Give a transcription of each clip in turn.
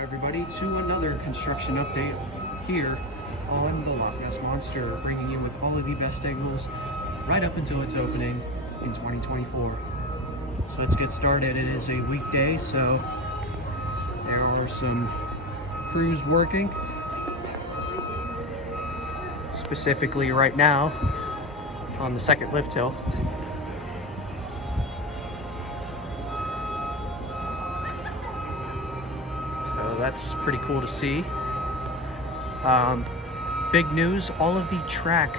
Welcome everybody to another construction update here on the Loch Ness Monster, bringing you with all of the best angles right up until its opening in 2024. So let's get started. It is a weekday, so there are some crews working. Specifically right now on the second lift hill. So that's pretty cool to see. Big news, all of the track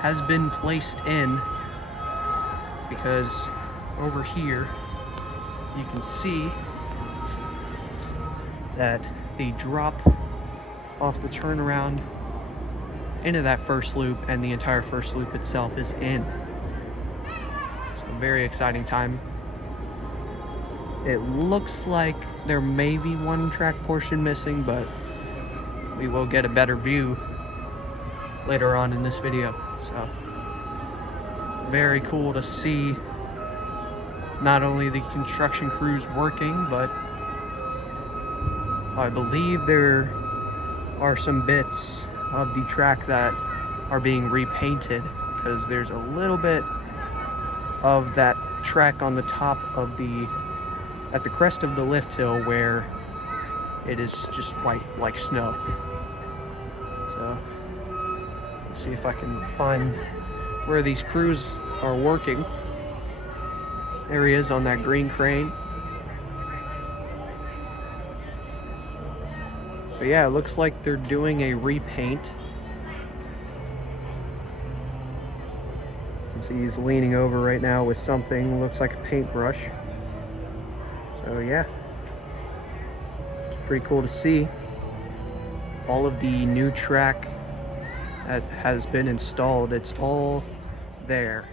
has been placed in, because over here you can see that the drop off the turnaround into that first loop and the entire first loop itself is in. So very exciting time. It looks like there may be one track portion missing, but we will get a better view later on in this video. So very cool to see not only the construction crews working, but I believe there are some bits of the track that are being repainted, because there's a little bit of that track on the top of at the crest of the lift hill where it is just white like snow. So let's see if I can find where these crews are working. There he is on that green crane. But yeah, it looks like they're doing a repaint. You can see he's leaning over right now with something, looks like a paintbrush. So yeah, it's pretty cool to see all of the new track that has been installed. It's all there.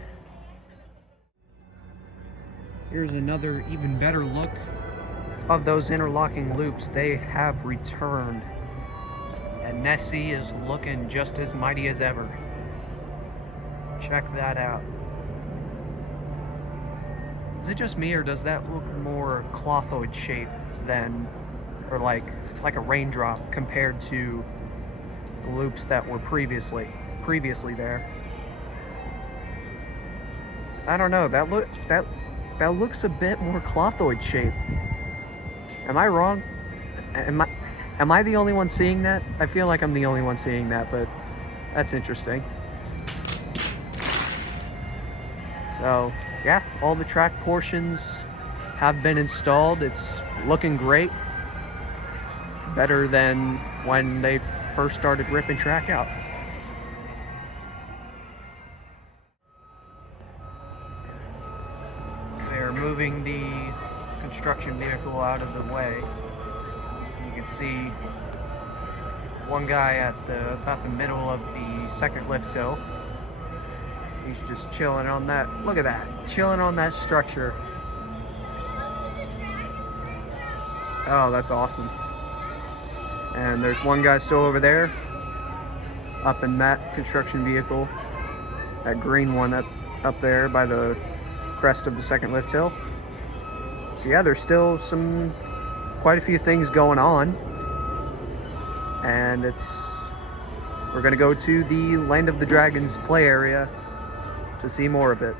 Here's another even better look of those interlocking loops. They have returned, and Nessie is looking just as mighty as ever. Check that out. Is it just me, or does that look more clothoid shape than, or like a raindrop compared to the loops that were previously there? I don't know, that looks a bit more clothoid shape. Am I wrong? Am I the only one seeing that? I feel like I'm the only one seeing that, but that's interesting. So yeah, all the track portions have been installed. It's looking great. Better than when they first started ripping track out. They're moving the construction vehicle out of the way. You can see one guy at about the middle of the second lift hill. He's just chilling on that. Look at that, chilling on that structure. Oh, that's awesome. And there's one guy still over there, up in that construction vehicle, that green one up there by the crest of the second lift hill. So yeah, there's still quite a few things going on, and we're gonna go to the Land of the Dragons play area to see more of it.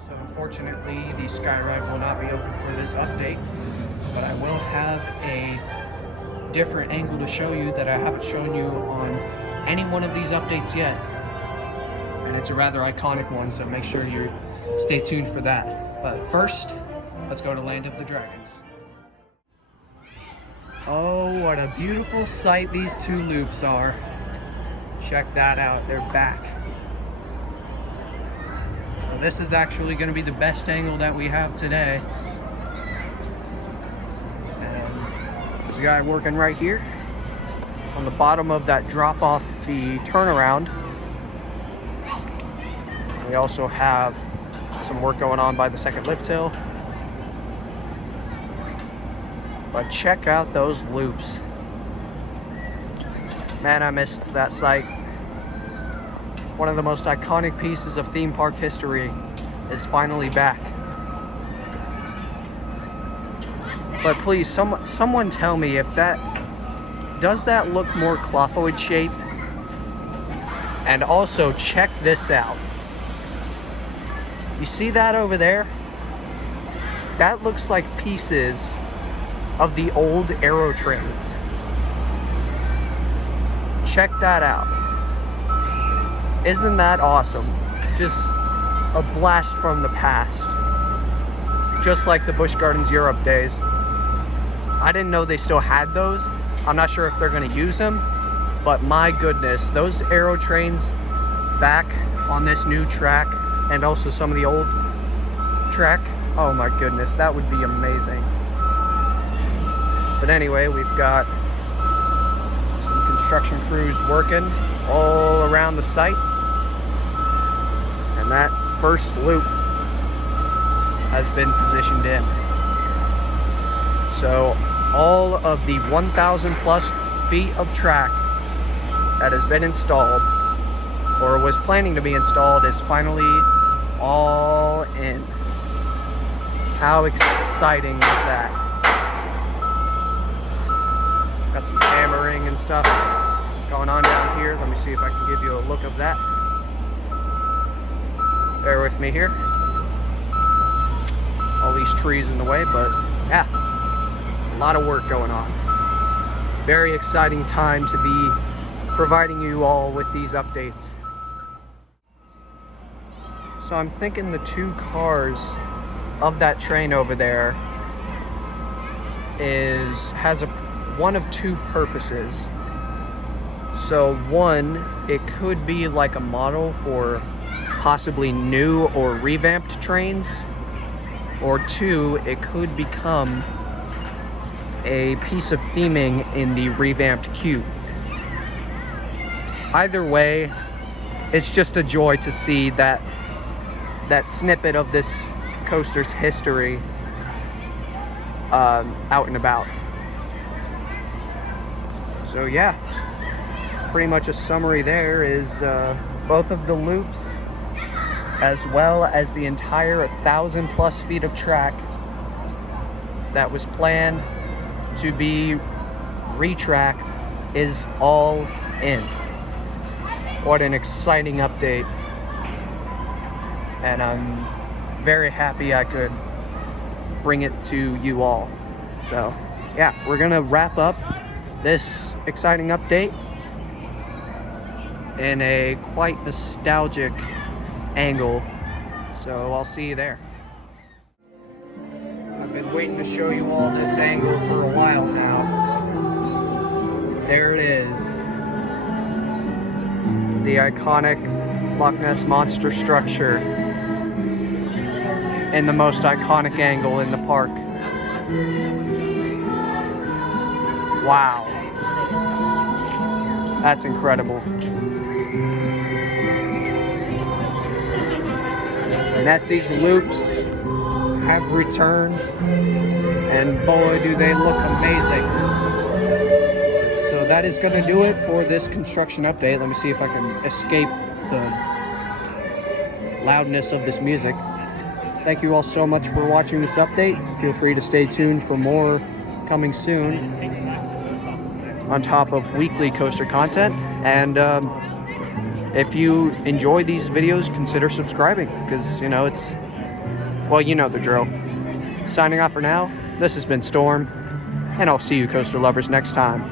So unfortunately, the Skyride will not be open for this update, but I will have a different angle to show you that I haven't shown you on any one of these updates yet. And it's a rather iconic one, so make sure you stay tuned for that. But first, let's go to Land of the Dragons. Oh, what a beautiful sight these two loops are. Check that out, they're back. So this is actually going to be the best angle that we have today. And there's a guy working right here on the bottom of that drop off the turnaround. We also have some work going on by the second lift hill. But check out those loops. Man, I missed that site. One of the most iconic pieces of theme park history is finally back. But please, someone tell me if does that look more clothoid shape? And also check this out. You see that over there? That looks like pieces of the old aero trains. Check that out. Isn't that awesome? Just a blast from the past. Just like the Busch Gardens Europe days. I didn't know they still had those. I'm not sure if they're gonna use them, but my goodness, those aero trains back on this new track and also some of the old track, oh my goodness, that would be amazing. But anyway, we've got some construction crews working all around the site, and that first loop has been positioned in. So all of the 1,000 plus feet of track that has been installed or was planning to be installed is finally all in. How exciting is that? Got some hammering and stuff going on down here. Let me see if I can give you a look of that. Bear with me here. All these trees in the way, but yeah, a lot of work going on. Very exciting time to be providing you all with these updates. So I'm thinking the two cars of that train over there has one of two purposes. So one, it could be like a model for possibly new or revamped trains, or two, it could become a piece of theming in the revamped queue. Either way, it's just a joy to see that snippet of this coaster's history out and about. So yeah, pretty much a summary there is both of the loops as well as the entire 1,000 plus feet of track that was planned to be retracked is all in. What an exciting update. And I'm very happy I could bring it to you all. So yeah, we're gonna wrap up this exciting update in a quite nostalgic angle. So I'll see you there. I've been waiting to show you all this angle for a while now. There it is. The iconic Loch Ness Monster structure in the most iconic angle in the park. Wow. That's incredible. Nessie's loops have returned, and boy do they look amazing. So that is going to do it for this construction update. Let me see if I can escape the loudness of this music. Thank you all so much for watching this update. Feel free to stay tuned for more coming soon on top of weekly coaster content. And if you enjoy these videos, consider subscribing, because you know you know the drill. Signing off for now, this has been Storm, and I'll see you coaster lovers next time.